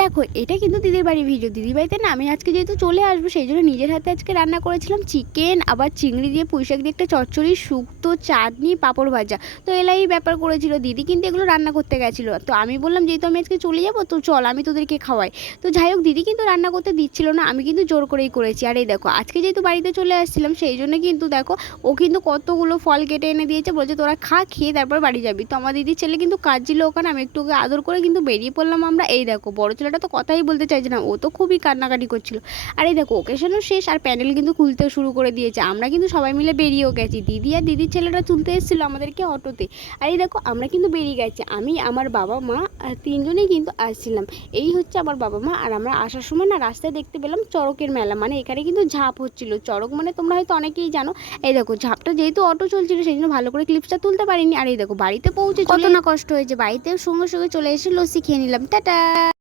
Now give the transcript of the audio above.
দেখো এটা কিন্তু দিদির বাড়ির ভিডিও। দিদির বাড়িতে না আমি আজকে যেহেতু চলে আসবো সেই জন্য নিজের হাতে আজকে রান্না করেছিলাম চিকেন, আবার চিংড়ি দিয়ে পুঁইশাক দিয়ে একটা চচ্চড়ি, শুক্তো, চাটনি, পাঁপড় ভাজা। তো এলাই ব্যাপার করেছিল। দিদি কিন্তু এগুলো রান্না করতে গেছিলো। তো আমি বললাম যেহেতু আমি আজকে চলে যাবো তো চল আমি তোদেরকে খাওয়াই। তো যাই হোক দিদি কিন্তু রান্না করতে দিচ্ছিল না, আমি কিন্তু জোর করেই করেছি। আর এই দেখো আজকে যেহেতু বাড়িতে চলে আসছিলাম সেই জন্য কিন্তু দেখো ও কিন্তু কতগুলো ফল কেটে এনে দিয়েছে, বলছে তোরা খা, খেয়ে তারপর বাড়ি যাবি। তো আমার দিদির ছেলে কিন্তু কাজ ছিল ওখানে, আমি একটু ওকে আদর করে কিন্তু বেরিয়ে পড়লাম আমরা। এই দেখো বড় ছেলেটা তো কথাই বলতে চাইছে না, ও তো খুবই কান্নাকাটি করছিল। আর এই দেখো ওকেশনও শেষ আর প্যান্ডেল কিন্তু খুলতেও শুরু করে দিয়েছে। আমরা কিন্তু সবাই মিলে বেরিয়েও গেছি, দিদি আর দিদির ছেলেটা তুলতে এসেছিলো আমাদেরকে অটোতে। আর এই দেখো আমরা কিন্তু বেরিয়ে গেছি, আমি আমার বাবা মা আর তিনজনেই কিন্তু আসছিলাম। এই হচ্ছে আমার বাবা মা। আর আমরা আসার সময় না রাস্তায় দেখতে পেলাম চড়কের মেলা, মানে এখানে কিন্তু ঝাঁপ হচ্ছিল। চড়ক মানে তোমরা হয়তো অনেকেই জানো। এই দেখো ঝাঁপটা যেহেতু অটো চলছিল সেই জন্য ভালো করে ক্লিপসটা তুলতে পারিনি। আর এই দেখো বাড়িতে পৌঁছে কত না কষ্ট হয়েছে, বাড়িতে সঙ্গে সঙ্গে চলে এসে লস্যি খেয়ে নিলাম। টাটা।